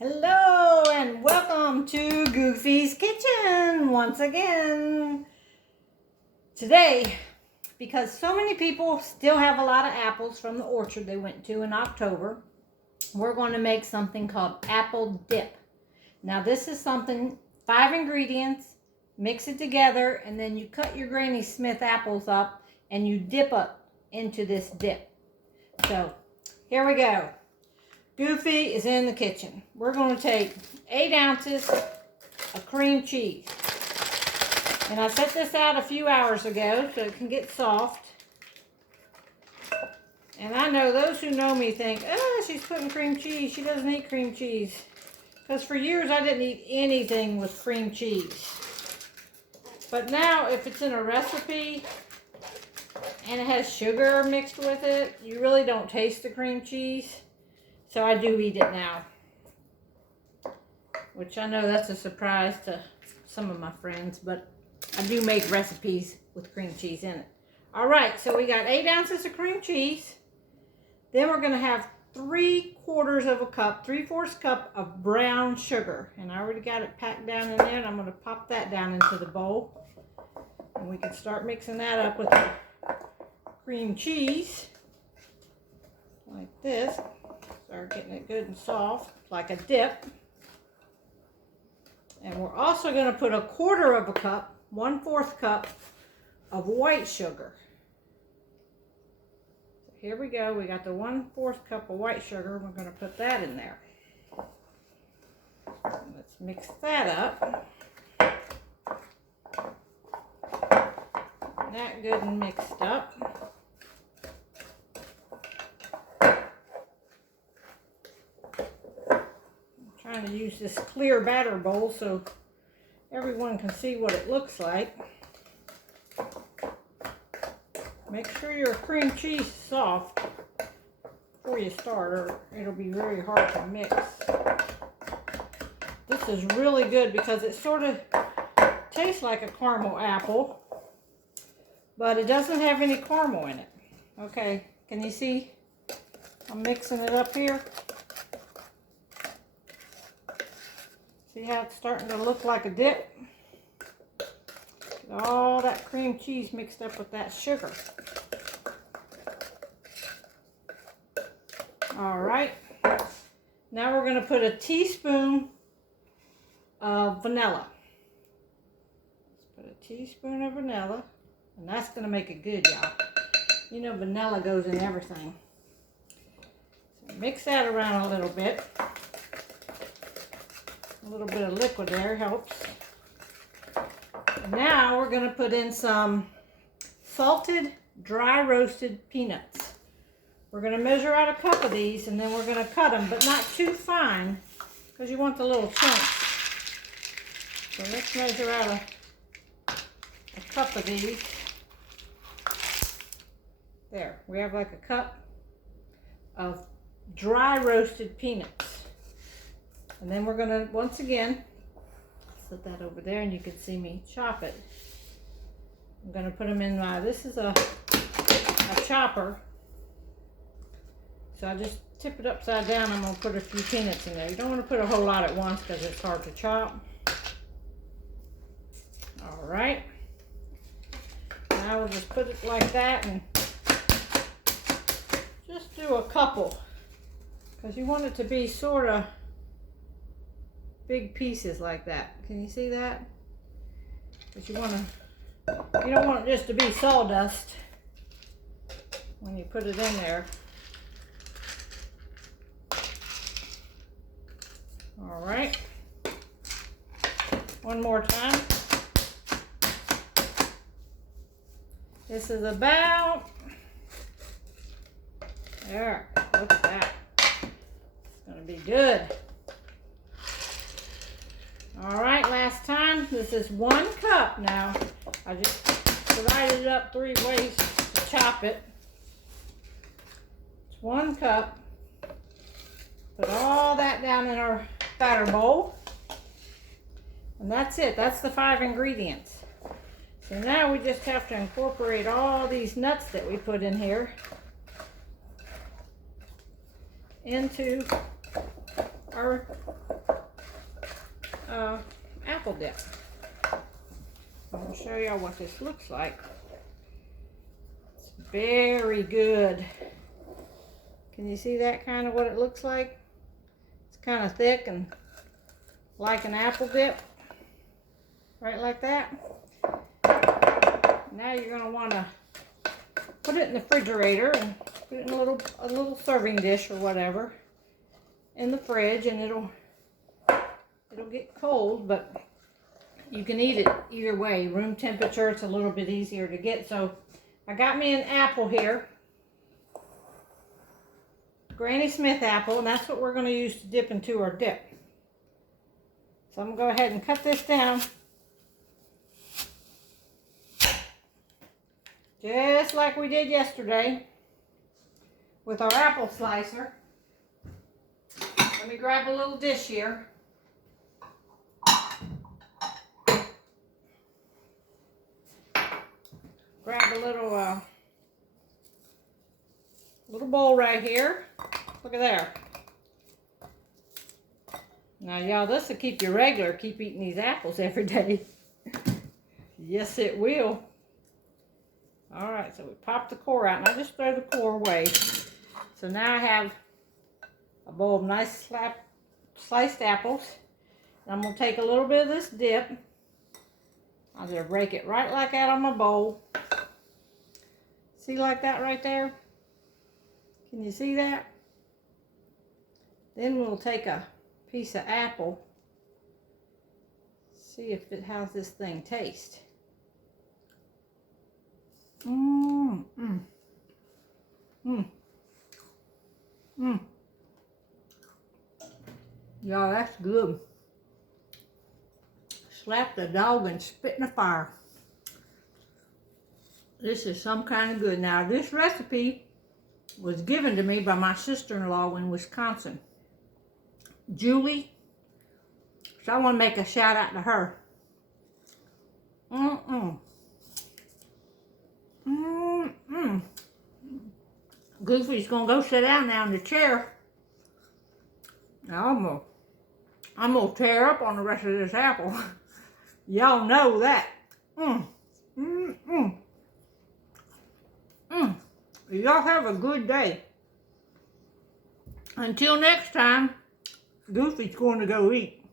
Hello and welcome to Goofy's Kitchen once again. Today, because so many people still have a lot of apples from the orchard they went to in October, we're going to make something called apple dip. Now this is something, 5 ingredients, mix it together, and then you cut your Granny Smith apples up and you dip up into this dip. So here we go. Goofy is in the kitchen. We're going to take 8 ounces of cream cheese. And I set this out a few hours ago so it can get soft. And I know those who know me think, oh, she's putting cream cheese. She doesn't eat cream cheese. Because for years I didn't eat anything with cream cheese. But now if it's in a recipe and it has sugar mixed with it, you really don't taste the cream cheese. So I do eat it now, which I know that's a surprise to some of my friends, but I do make recipes with cream cheese in it. All right, so we got 8 ounces of cream cheese. Then we're going to have 3/4 cup of brown sugar. And I already got it packed down in there, and I'm going to pop that down into the bowl. And we can start mixing that up with the cream cheese like this. Start getting it good and soft, like a dip. And we're also going to put 1/4 cup, 1/4 cup of white sugar. So here we go. We got the 1/4 cup of white sugar. We're going to put that in there. And let's mix that up. That good and mixed up. Trying to use this clear batter bowl so everyone can see what it looks like. Make sure your cream cheese is soft before you start, or it'll be very hard to mix. This is really good because it sort of tastes like a caramel apple, but it doesn't have any caramel in it. Okay, can you see? I'm mixing it up here. See how it's starting to look like a dip? Get all that cream cheese mixed up with that sugar. All right. Now we're going to put a teaspoon of vanilla. Let's put a teaspoon of vanilla. And that's going to make it good, y'all. You know vanilla goes in everything. So mix that around a little bit. A little bit of liquid there helps. And now we're going to put in some salted, dry roasted peanuts. We're going to measure out a cup of these, and then we're going to cut them, but not too fine, because you want the little chunks. So let's measure out a cup of these. There, we have like a cup of dry roasted peanuts. And then we're going to, once again, set that over there and you can see me chop it. I'm going to put them in my, this is a chopper. So I just tip it upside down. I'm going to put a few peanuts in there. You don't want to put a whole lot at once because it's hard to chop. All right. Now we'll just put it like that and just do a couple. Because you want it to be sort of big pieces like that. Can you see that? But you don't want it just to be sawdust when you put it in there. All right. One more time. This is about, there, look at that. It's gonna be good. All right, last time, this is 1 cup now. I just divided it up 3 ways to chop it. It's 1 cup. Put all that down in our batter bowl. And that's it, that's the 5 ingredients. So now we just have to incorporate all these nuts that we put in here into our apple dip. I'm going to show y'all what this looks like. It's very good. Can you see that kind of what it looks like? It's kind of thick and like an apple dip. Right like that. Now you're going to want to put it in the refrigerator and put it in a little serving dish or whatever in the fridge, and it'll get cold, but you can eat it either way. Room temperature, it's a little bit easier to get. So I got me an apple here, Granny Smith apple, and that's what we're going to use to dip into our dip. So I'm going to go ahead and cut this down just like we did yesterday with our apple slicer. Let me grab a little dish here. Grab a little bowl right here. Look at there. Now y'all, this will keep you regular. Keep eating these apples every day. Yes, it will. All right, so we pop the core out, and I just throw the core away. So now I have a bowl of nice sliced apples. And I'm going to take a little bit of this dip. I'll just break it right like that on my bowl. See, like that right there? Can you see that? Then we'll take a piece of apple. See if it how's this thing taste. Y'all, that's good. Slap the dog and spit in the fire. This is some kind of good. Now, this recipe was given to me by my sister-in-law in Wisconsin, Julie. So I want to make a shout out to her. Goofy's gonna go sit down now in the chair. Now I'm gonna tear up on the rest of this apple. Y'all know that. Y'all have a good day. Until next time, Goofy's going to go eat.